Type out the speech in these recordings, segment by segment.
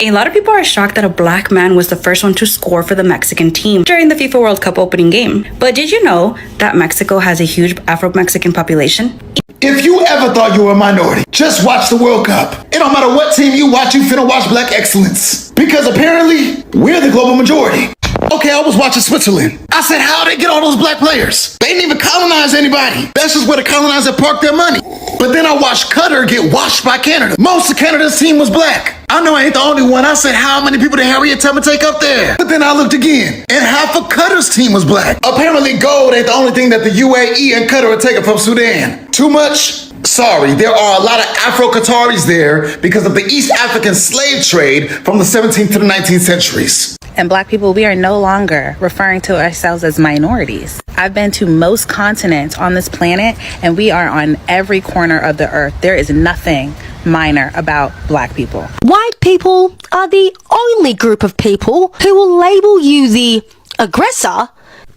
A lot of people are shocked that a black man was the first one to score for the Mexican team during the FIFA World Cup opening game. But did you know that Mexico has a huge Afro-Mexican population? If you ever thought you were a minority, just watch the World Cup. It don't matter what team you watch, you finna watch black excellence. Because apparently, we're the global majority. Okay, I was watching Switzerland. I said, how they get all those black players? They didn't even colonize anybody. That's just where the colonizer parked their money. But then I watched Qatar get washed by Canada. Most of Canada's team was black. I know I ain't the only one. I said, how many people did Harriet Tubman take up there? But then I looked again, and half of Qatar's team was black. Apparently gold ain't the only thing that the UAE and Qatar are taking from Sudan. Too much? Sorry, there are a lot of Afro-Qataris there because of the East African slave trade from the 17th to the 19th centuries. And black people, we are no longer referring to ourselves as minorities. I've been to most continents on this planet, and we are on every corner of the earth. There is nothing minor about black people. White people are the only group of people who will label you the aggressor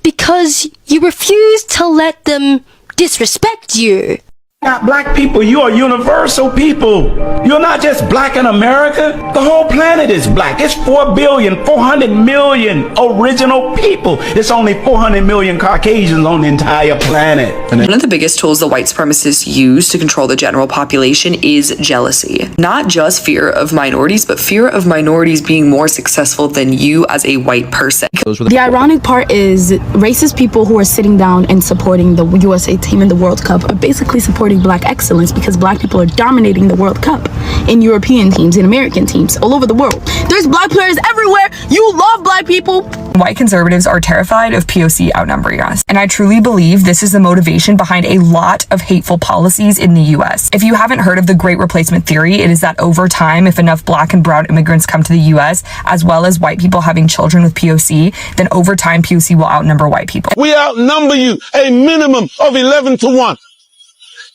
because you refuse to let them disrespect you. Not black people, you are universal people. You're not just black in America. The whole planet is black. It's 400 million original people. It's only 400 million Caucasians on the entire planet. One of the biggest tools the white supremacists use to control the general population is jealousy. Not just fear of minorities, but fear of minorities being more successful than you as a white person. The ironic part is racist people who are sitting down and supporting the USA team in the World Cup are basically supporting black excellence because black people are dominating the World Cup in European teams, in American teams, all over the world. There's black players everywhere. You love black people. White conservatives are terrified of POC outnumbering us. And I truly believe this is the motivation behind a lot of hateful policies in the US. If you haven't heard of the Great Replacement Theory, it is that over time, if enough black and brown immigrants come to the US, as well as white people having children with POC, then over time, POC will outnumber white people. We outnumber you a minimum of 11 to 1.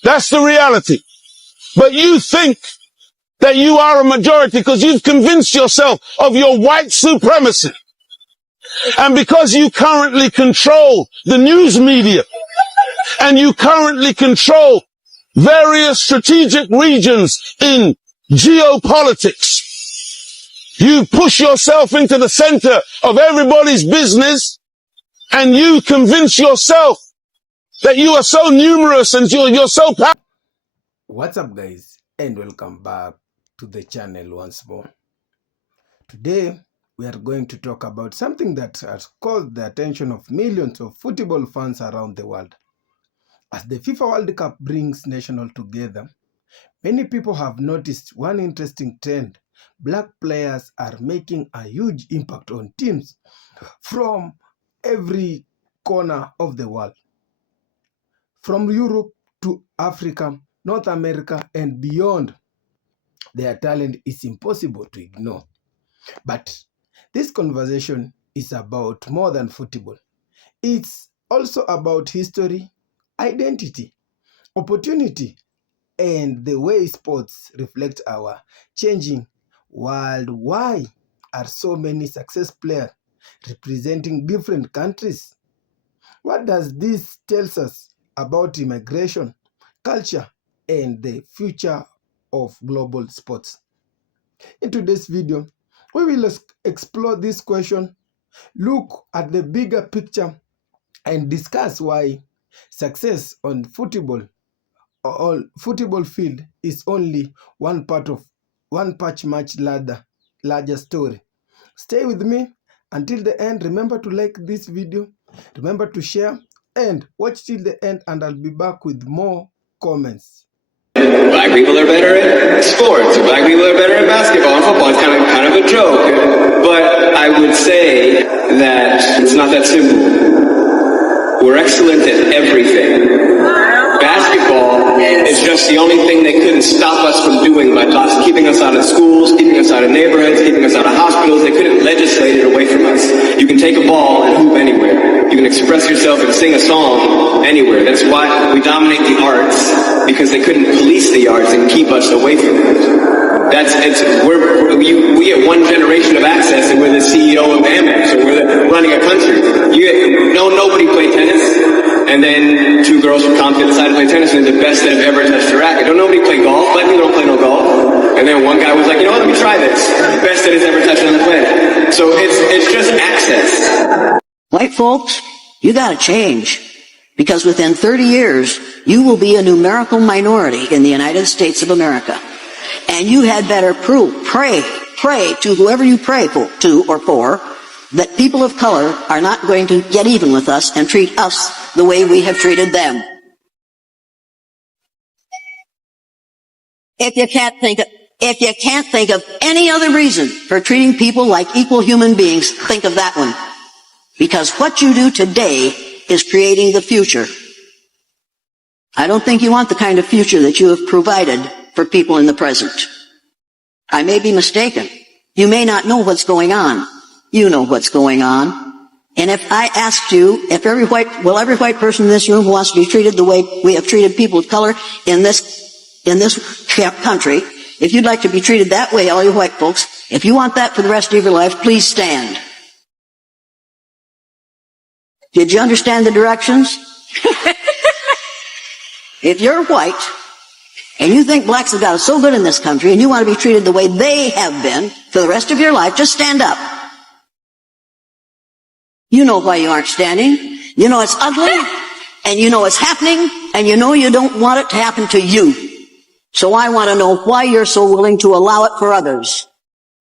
That's the reality. But you think that you are a majority because you've convinced yourself of your white supremacy. And because you currently control the news media and you currently control various strategic regions in geopolitics, you push yourself into the center of everybody's business and you convince yourself that you are so numerous and you're so powerful. What's up, guys, and welcome back to the channel once more. Today we are going to talk about something that has caused the attention of millions of football fans around the world. As the FIFA World Cup brings nations together, many people have noticed one interesting trend. Black players are making a huge impact on teams from every corner of the world. From Europe to Africa, North America, and beyond, their talent is impossible to ignore. But this conversation is about more than football. It's also about history, identity, opportunity, and the way sports reflect our changing world. Why are so many success players representing different countries? What does this tell us about immigration, culture, and the future of global sports? In today's video, we will explore this question, look at the bigger picture, and discuss why success on football field is only one part of much larger story. Stay with me until the end. Remember to like this video, remember to share, and watch till the end, and I'll be back with more comments. Black people are better at sports. Black people are better at basketball and football. It's kind of a joke. But I would say that it's not that simple. We're excellent at everything. Basketball is just the only thing they couldn't stop us from doing by keeping us out of schools, keeping us out of neighborhoods, keeping us out of hospitals. They couldn't legislate it away from us. You can take a ball and hoop anywhere. You can express yourself and sing a song anywhere. That's why we dominate the arts, because they couldn't police the arts and keep us away from it. We get one generation of access, and we're the CEO of Amex, or we're running a country. Nobody played tennis, and then two girls from Compton decided to play tennis, and they're the best that have ever touched a racket. Nobody play golf. Black people don't play no golf. And then one guy was like, you know what, let me try this. Best that it's ever touched on the planet. So it's just access. White folks, you gotta change. Because within 30 years, you will be a numerical minority in the United States of America. And you had better pray to whoever you pray to or for, that people of color are not going to get even with us and treat us the way we have treated them. If you can't think of any other reason for treating people like equal human beings, think of that one. Because what you do today is creating the future. I don't think you want the kind of future that you have provided for people in the present. I may be mistaken. You may not know what's going on. You know what's going on. And if I asked you, if every white person in this room who wants to be treated the way we have treated people of color in this country, if you'd like to be treated that way, all you white folks, if you want that for the rest of your life, please stand. Did you understand the directions? If you're white, and you think blacks have got it so good in this country, and you want to be treated the way they have been for the rest of your life, just stand up. You know why you aren't standing. You know it's ugly, and you know it's happening, and you know you don't want it to happen to you. So I want to know why you're so willing to allow it for others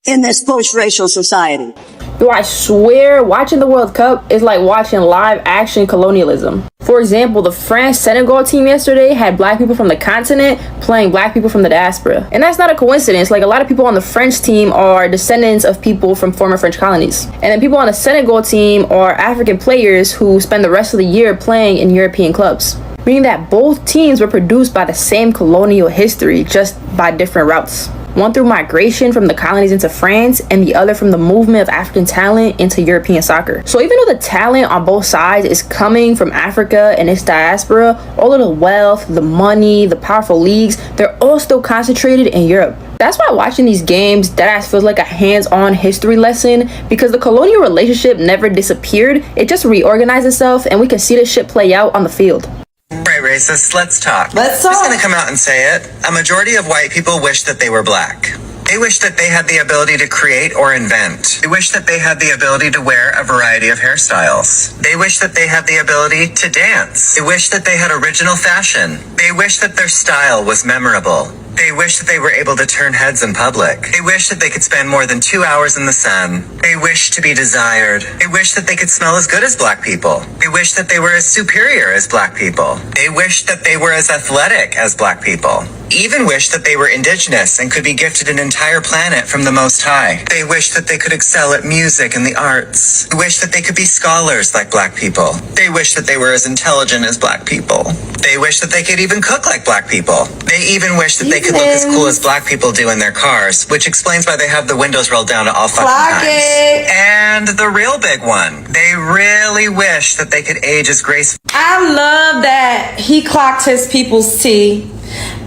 in this post-racial society. Yo, I swear, watching the World Cup is like watching live action colonialism. For example, the France-Senegal team yesterday had black people from the continent playing black people from the diaspora. And that's not a coincidence. Like, a lot of people on the French team are descendants of people from former French colonies. And then people on the Senegal team are African players who spend the rest of the year playing in European clubs. Meaning that both teams were produced by the same colonial history, just by different routes. One through migration from the colonies into France, and the other from the movement of African talent into European soccer. So even though the talent on both sides is coming from Africa and its diaspora, all of the wealth, the money, the powerful leagues, they're all still concentrated in Europe. That's why watching these games, deadass feels like a hands-on history lesson, because the colonial relationship never disappeared, it just reorganized itself, and we can see this shit play out on the field. Right, racists, let's talk. I'm just gonna come out and say it. A majority of white people wish that they were black. They wish that they had the ability to create or invent. They wish that they had the ability to wear a variety of hairstyles. They wish that they had the ability to dance. They wish that they had original fashion. They wish that their style was memorable. They wish that they were able to turn heads in public. They wish that they could spend more than 2 hours in the sun. They wish to be desired. They wish that they could smell as good as black people. They wish that they were as superior as black people. They wish that they were as athletic as black people. Even wish that they were indigenous and could be gifted an entire planet from the Most High. They wish that they could excel at music and the arts. They wish that they could be scholars like black people. They wish that they were as intelligent as black people. They wish that they could even cook like black people. They even wish that they could look as cool as black people do in their cars, which explains why they have the windows rolled down at all fucking times. And the real big one, they really wish that they could age as gracefully. I love that he clocked his people's tea.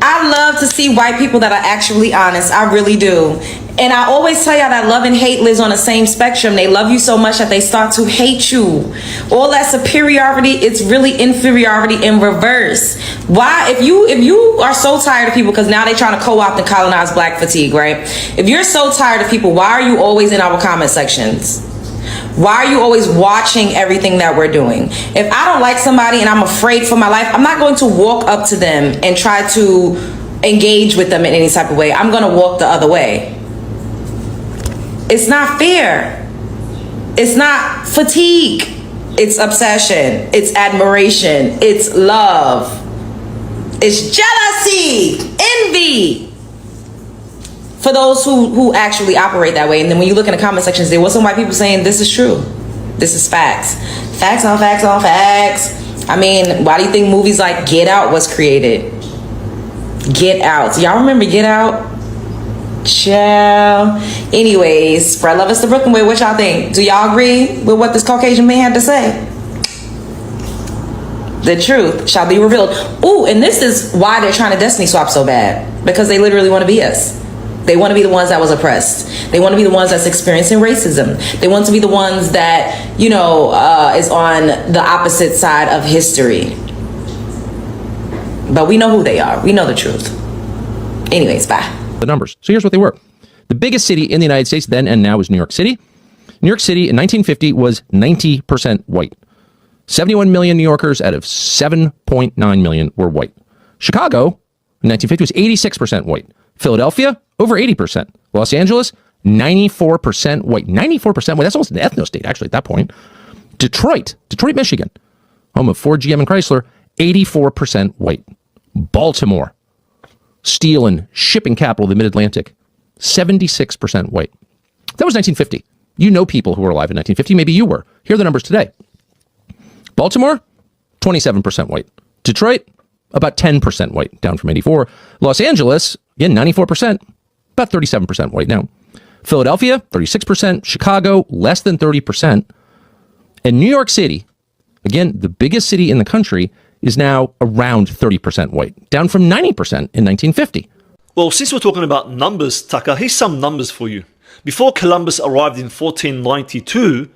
I love to see white people that are actually honest. I really do. And I always tell y'all that love and hate lives on the same spectrum. They love you so much that they start to hate you. All that superiority, it's really inferiority in reverse. Why? If you are so tired of people, because now they're trying to co-opt and colonize black fatigue, right? If you're so tired of people, why are you always in our comment sections? Why are you always watching everything that we're doing? If I don't like somebody and I'm afraid for my life, I'm not going to walk up to them and try to engage with them in any type of way. I'm going to walk the other way. It's not fair. It's not fatigue. It's obsession. It's admiration. It's love. It's jealousy, envy. For those who actually operate that way. And then when you look in the comment sections, there was some white people saying this is true. This is facts. Facts on facts on facts. I mean, why do you think movies like Get Out was created? Get Out. Y'all remember Get Out? Ciao. Anyways, Fred Love is the Brooklyn way. What y'all think? Do y'all agree with what this Caucasian man had to say? The truth shall be revealed. Ooh, and this is why they're trying to destiny swap so bad. Because they literally want to be us. They want to be the ones that was oppressed. They want to be the ones that's experiencing racism. They want to be the ones that, you know, is on the opposite side of history. But we know who they are. We know the truth. Anyways, bye. the numbers. So here's what they were. The biggest city in the United States then and now is New York City. New York City in 1950 was 90% white. 71 million New Yorkers out of 7.9 million were white. Chicago in 1950 was 86% white. Philadelphia, over 80%. Los Angeles, 94% white. 94% white. That's almost an ethno-state, actually, at that point. Detroit, Michigan, home of Ford, GM, and Chrysler, 84% white. Baltimore, steel and shipping capital of the Mid-Atlantic, 76% white. That was 1950. You know people who were alive in 1950. Maybe you were. Here are the numbers today. Baltimore, 27% white. Detroit, about 10% white, down from 84. Los Angeles, again, 94%, about 37% white now. Philadelphia, 36%. Chicago, less than 30%. And New York City, again, the biggest city in the country, is now around 30% white, down from 90% in 1950. Well, since we're talking about numbers, Tucker, here's some numbers for you. Before Columbus arrived in 1492,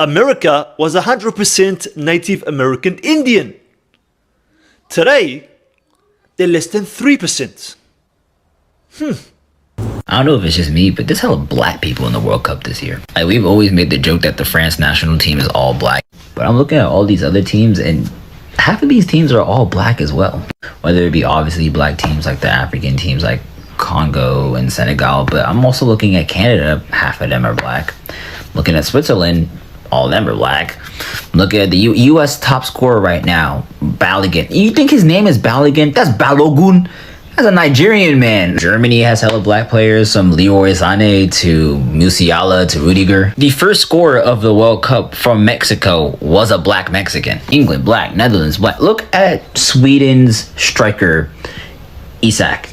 America was 100% Native American Indian. Today, they're less than 3%. I don't know if it's just me, but there's hella black people in the World Cup this year. Like, we've always made the joke that the France national team is all black. But I'm looking at all these other teams, and half of these teams are all black as well. Whether it be obviously black teams like the African teams like Congo and Senegal, but I'm also looking at Canada, half of them are black. Looking at Switzerland, all of them are black. Look at the U.S. top scorer right now, Balogun. You think his name is Balogun? That's Balogun. That's a Nigerian man. Germany has hella black players, from Leroy Sané to Musiala to Rudiger. The first scorer of the World Cup from Mexico was a black Mexican. England, black. Netherlands, black. Look at Sweden's striker, Isak.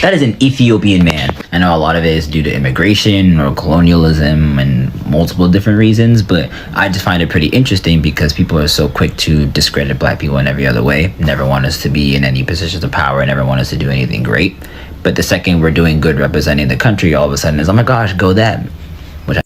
That is an Ethiopian man. I know a lot of it is due to immigration or colonialism and multiple different reasons, but I just find it pretty interesting because people are so quick to discredit black people in every other way, never want us to be in any positions of power, never want us to do anything great. But the second we're doing good representing the country, all of a sudden it's, oh my gosh, go them.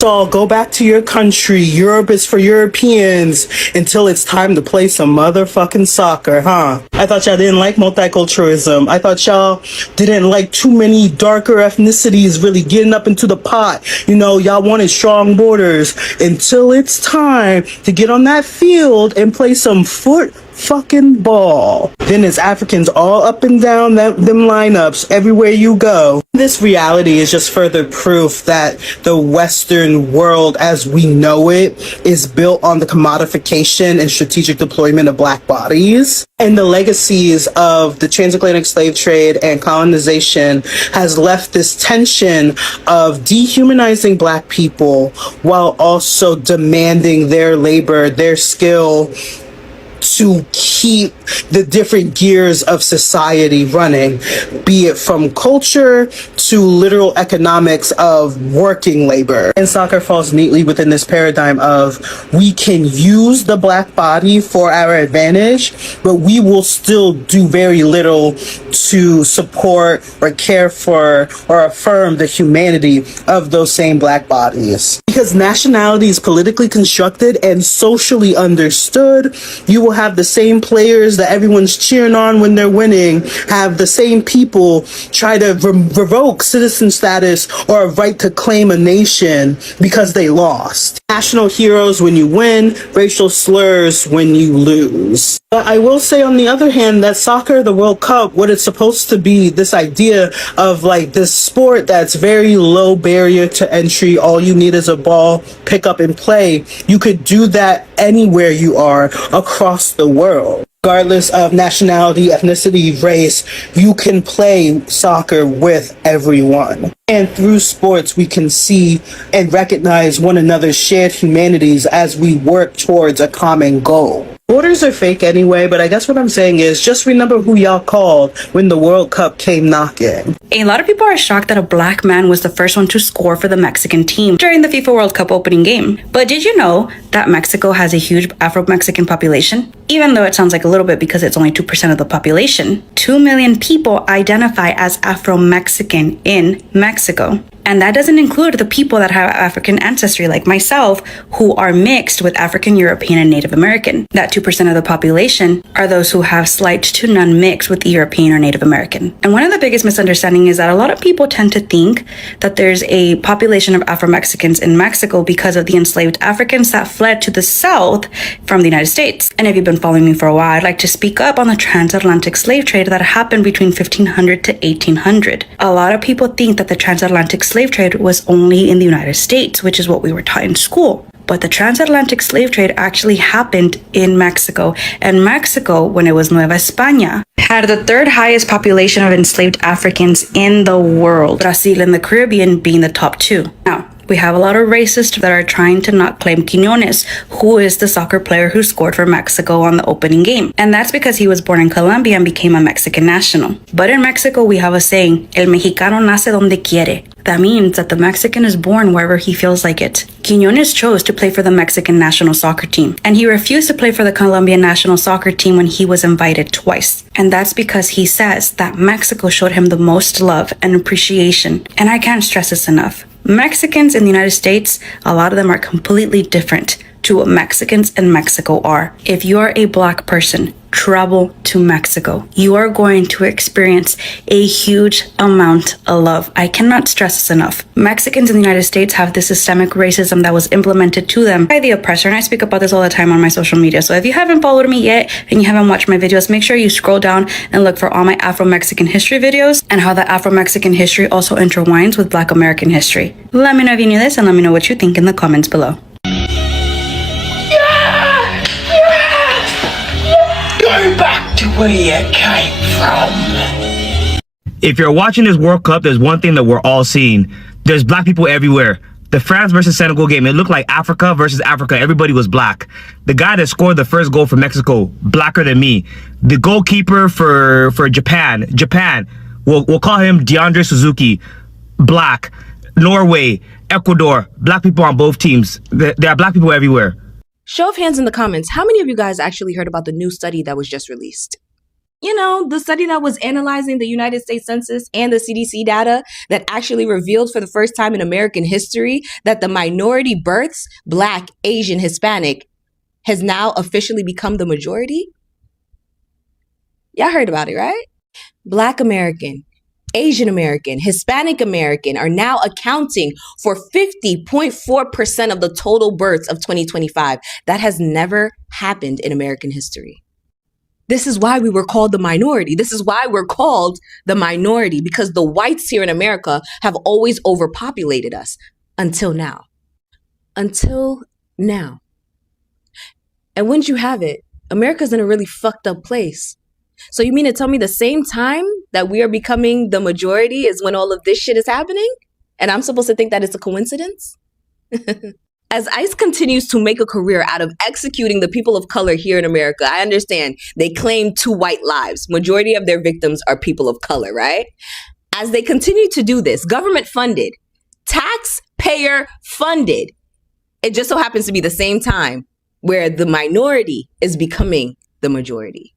So go back to your country. Europe is for Europeans until it's time to play some motherfucking soccer, huh? I thought y'all didn't like multiculturalism. I thought y'all didn't like too many darker ethnicities really getting up into the pot. You know, y'all wanted strong borders until it's time to get on that field and play some fucking ball. Then it's Africans all up and down them lineups everywhere you go. This reality is just further proof that the Western world as we know it is built on the commodification and strategic deployment of black bodies. And the legacies of the transatlantic slave trade and colonization has left this tension of dehumanizing black people while also demanding their labor, their skill, to keep the different gears of society running, be it from culture to literal economics of working labor. And soccer falls neatly within this paradigm of we can use the black body for our advantage, but we will still do very little to support or care for or affirm the humanity of those same black bodies. Because nationality is politically constructed and socially understood, you will have the same players that everyone's cheering on when they're winning, have the same people try to revoke citizen status or a right to claim a nation because they lost. National heroes when you win, racial slurs when you lose. But I will say on the other hand that soccer, the World Cup, what it's supposed to be, this idea of like this sport that's very low barrier to entry, all you need is a ball, pick up and play. You could do that anywhere you are across the world. Regardless of nationality, ethnicity, race, you can play soccer with everyone. And through sports, we can see and recognize one another's shared humanities as we work towards a common goal. Borders are fake anyway, but I guess what I'm saying is just remember who y'all called when the World Cup came knocking. A lot of people are shocked that a black man was the first one to score for the Mexican team during the FIFA World Cup opening game. But did you know that Mexico has a huge Afro-Mexican population? Even though it sounds like a little bit because it's only 2% of the population. 2 million people identify as Afro-Mexican in Mexico. And that doesn't include the people that have African ancestry like myself, who are mixed with African, European, and Native American. That 2% of the population are those who have slight to none mix with European or Native American. And one of the biggest misunderstandings is that a lot of people tend to think that there's a population of Afro-Mexicans in Mexico because of the enslaved Africans that fled to the south from the United States. And if you've been following me for a while, I'd like to speak up on the transatlantic slave trade that happened between 1500 to 1800. A lot of people think that the transatlantic slave trade was only in the United States, which is what we were taught in school. But the transatlantic slave trade actually happened in Mexico. And Mexico, when it was Nueva España, had the third highest population of enslaved Africans in the world, Brazil and the Caribbean being the top two. Now, we have a lot of racists that are trying to not claim Quiñones, who is the soccer player who scored for Mexico on the opening game. And that's because he was born in Colombia and became a Mexican national. But in Mexico, we have a saying, El Mexicano nace donde quiere. That means that the Mexican is born wherever he feels like it. Quiñones chose to play for the Mexican national soccer team, and he refused to play for the Colombian national soccer team when he was invited twice. And that's because he says that Mexico showed him the most love and appreciation. And I can't stress this enough. Mexicans in the United States, a lot of them are completely different to what Mexicans in Mexico are. If you are a black person, travel to Mexico. You are going to experience a huge amount of love. I cannot stress this enough. Mexicans in the United States have this systemic racism that was implemented to them by the oppressor, and I speak about this all the time on my social media. So if you haven't followed me yet and you haven't watched my videos, make sure you scroll down and look for all my Afro-Mexican history videos and how the Afro-Mexican history also intertwines with Black American history. Let me know if you knew this and let me know what you think in the comments below. Go back to where you came from. If you're watching this World Cup, there's one thing that we're all seeing. There's black people everywhere. The France versus Senegal game, it looked like Africa versus Africa. Everybody was black. The guy that scored the first goal for Mexico, blacker than me. The goalkeeper for Japan, we'll call him DeAndre Suzuki, black. Norway, Ecuador, black people on both teams. There are black people everywhere. Show of hands in the comments, how many of you guys actually heard about the new study that was just released? You know, the study that was analyzing the United States Census and the CDC data that actually revealed for the first time in American history that the minority births, Black, Asian, Hispanic, has now officially become the majority? Y'all heard about it, right? Black American, Asian American, Hispanic American are now accounting for 50.4% of the total births of 2025. That has never happened in American history. This is why we were called the minority. This is why we're called the minority, because the whites here in America have always overpopulated us until now. Until now. And wouldn't you have it, America's in a really fucked up place. So you mean to tell me the same time that we are becoming the majority is when all of this shit is happening? And I'm supposed to think that it's a coincidence? As ICE continues to make a career out of executing the people of color here in America, I understand they claim 2 white lives. Majority of their victims are people of color, right? As they continue to do this, government funded, taxpayer funded, it just so happens to be the same time where the minority is becoming the majority.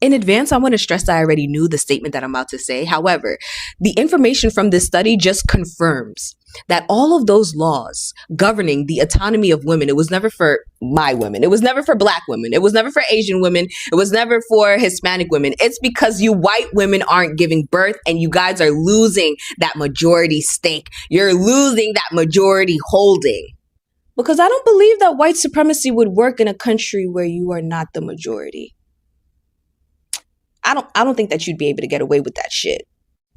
In advance, I want to stress that I already knew the statement that I'm about to say. However, the information from this study just confirms that all of those laws governing the autonomy of women, it was never for my women. It was never for Black women. It was never for Asian women. It was never for Hispanic women. It's because you white women aren't giving birth and you guys are losing that majority stake. You're losing that majority holding. Because I don't believe that white supremacy would work in a country where you are not the majority. I don't think that you'd be able to get away with that shit.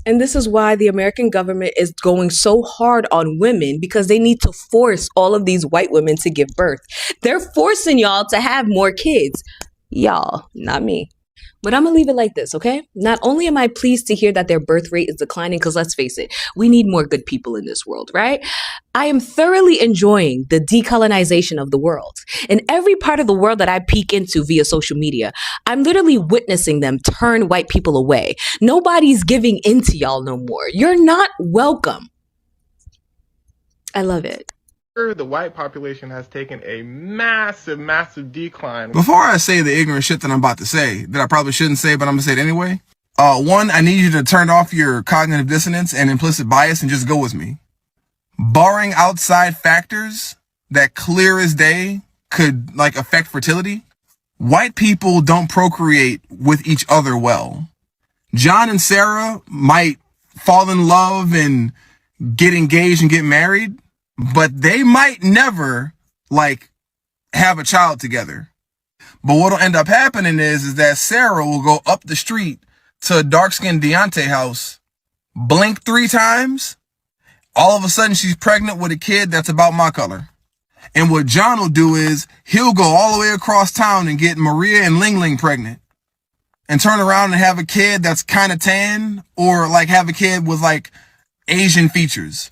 And this is why the American government is going so hard on women, because they need to force all of these white women to give birth. They're forcing y'all to have more kids. Y'all, not me. But I'm gonna leave it like this, okay? Not only am I pleased to hear that their birth rate is declining, because let's face it, we need more good people in this world, right? I am thoroughly enjoying the decolonization of the world. In every part of the world that I peek into via social media, I'm literally witnessing them turn white people away. Nobody's giving in to y'all no more. You're not welcome. I love it. The white population has taken a massive decline. Before I say the ignorant shit that I'm about to say, that I probably shouldn't say, but I'm gonna say it anyway. One, I need you to turn off your cognitive dissonance and implicit bias and just go with me. barring outside factors that clear as day could like affect fertility, white people don't procreate with each other well. John and Sarah might fall in love and get engaged and get married, but they might never like have a child together. But what'll end up happening is that Sarah will go up the street to dark-skinned Deontay house, blink 3 times, all of a sudden she's pregnant with a kid that's about my color. And what John will do is he'll go all the way across town and get Maria and Ling Ling pregnant and turn around and have a kid that's kind of tan or like have a kid with like Asian features.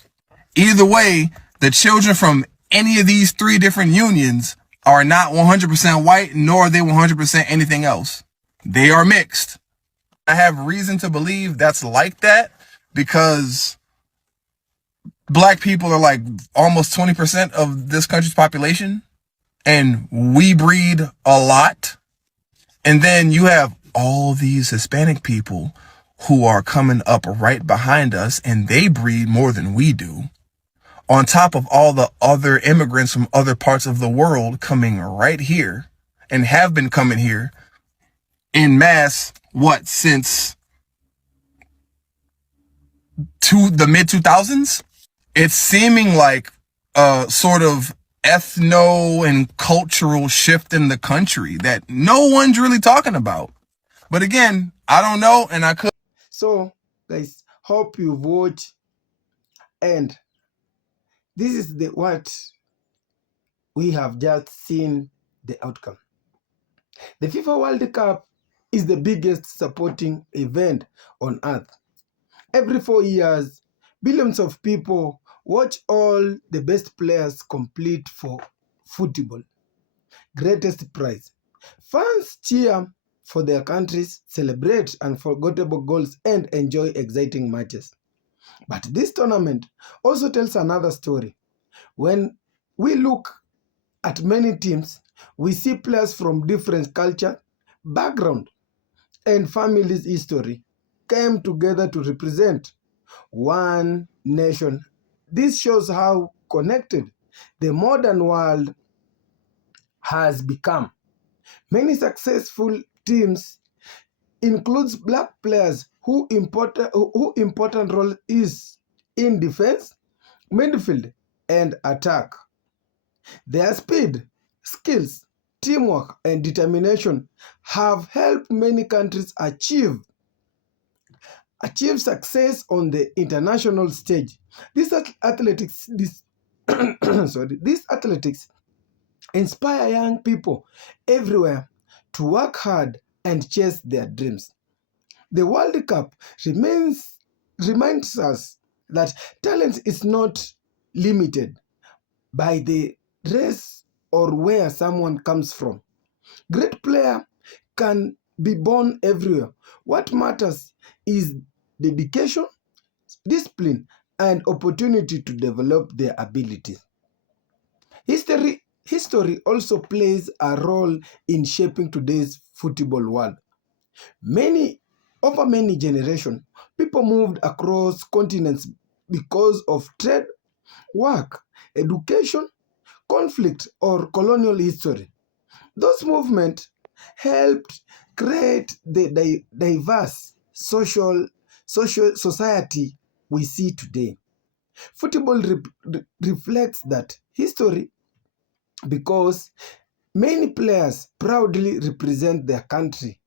Either way, the children from any of these 3 different unions are not 100% white, nor are they 100% anything else. They are mixed. I have reason to believe that's like that because black people are like almost 20% of this country's population, and we breed a lot. And then you have all these Hispanic people who are coming up right behind us, and they breed more than we do, on top of all the other immigrants from other parts of the world coming right here and have been coming here in mass, since the mid-2000s? It's seeming like a sort of ethno and cultural shift in the country that no one's really talking about. But again, I don't know, and I could. So, guys, hope you vote, and this is what we have just seen the outcome. The FIFA World Cup is the biggest sporting event on earth. Every 4 years, billions of people watch all the best players compete for football. Greatest prize. Fans cheer for their countries, celebrate unforgettable goals, and enjoy exciting matches. But this tournament also tells another story. When we look at many teams, we see players from different culture, background, and families' history came together to represent one nation. This shows how connected the modern world has become. Many successful teams includes black players who important role is in defense, midfield, and attack. Their speed, skills, teamwork, and determination have helped many countries achieve success on the international stage. These athletics inspire young people everywhere to work hard and chase their dreams. The World Cup reminds us that talent is not limited by the race or where someone comes from. Great player can be born everywhere. What matters is dedication, discipline, and opportunity to develop their abilities. History also plays a role in shaping today's football world. Over many generations, people moved across continents because of trade, work, education, conflict, or colonial history. Those movements helped create the diverse society we see today. Football reflects that history because many players proudly represent their country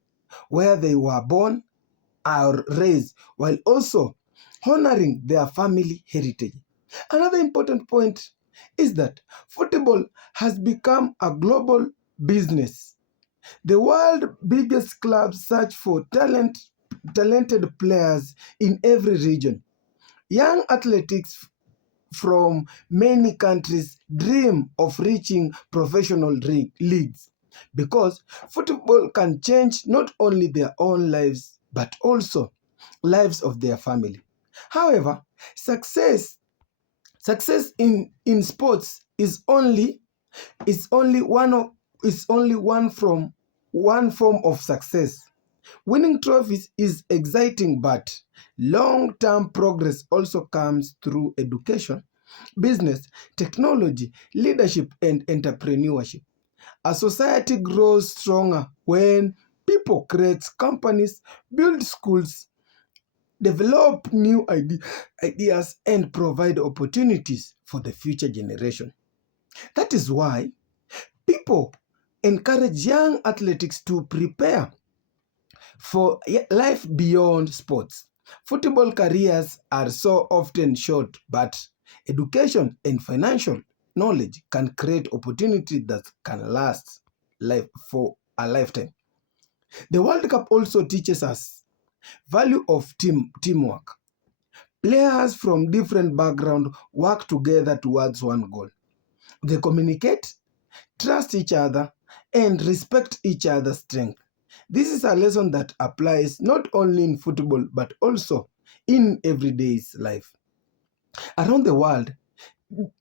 where they were born or raised, while also honoring their family heritage. Another important point is that football has become a global business. The world's biggest clubs search for talented players in every region. Young athletes from many countries dream of reaching professional leagues because football can change not only their own lives but also lives of their family. However, success in sports is only one form of success. Winning trophies is exciting, but long-term progress also comes through education, business, technology, leadership, and entrepreneurship. A society grows stronger when people create companies, build schools, develop new ideas, and provide opportunities for the future generation. That is why people encourage young athletes to prepare for life beyond sports. Football careers are so often short, but education and financial knowledge can create opportunity that can last for a lifetime. The World Cup also teaches us value of teamwork. Players from different backgrounds work together towards one goal. They communicate, trust each other, and respect each other's strength. This is a lesson that applies not only in football but also in everyday life. Around the world,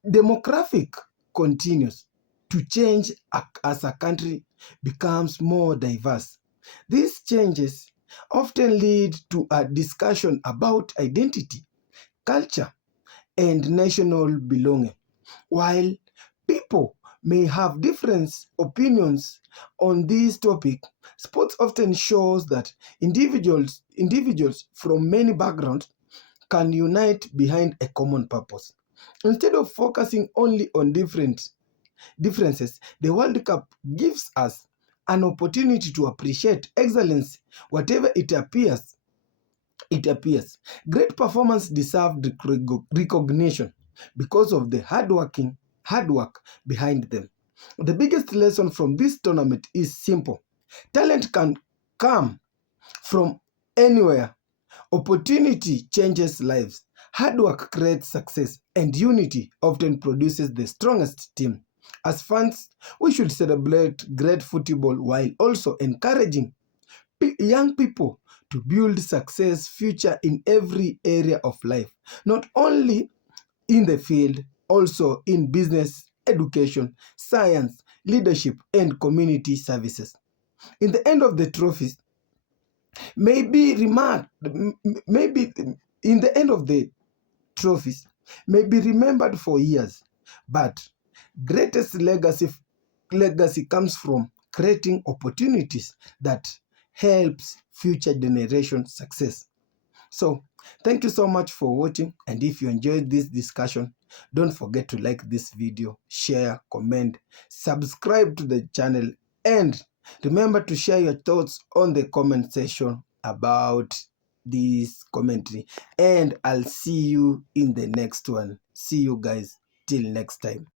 demographic continues to change as a country becomes more diverse. These changes often lead to a discussion about identity, culture, and national belonging. While people may have different opinions on this topic, sports often shows that individuals from many backgrounds can unite behind a common purpose. Instead of focusing only on differences, the World Cup gives us an opportunity to appreciate excellence whatever it appears. Great performance deserved recognition because of the hard work behind them. The biggest lesson from this tournament is simple. Talent can come from anywhere. Opportunity changes lives. Hard work creates success, and unity often produces the strongest team. As fans, we should celebrate great football while also encouraging young people to build success future in every area of life, not only in the field, also in business, education, science, leadership, and community services. In the end of the trophies, maybe in the end of the trophies may be remembered for years, but greatest legacy comes from creating opportunities that helps future generations success. So thank you so much for watching, and if you enjoyed this discussion, don't forget to like this video, share, comment, subscribe to the channel, and remember to share your thoughts on the comment section about this commentary, and I'll see you in the next one. See you guys till next time.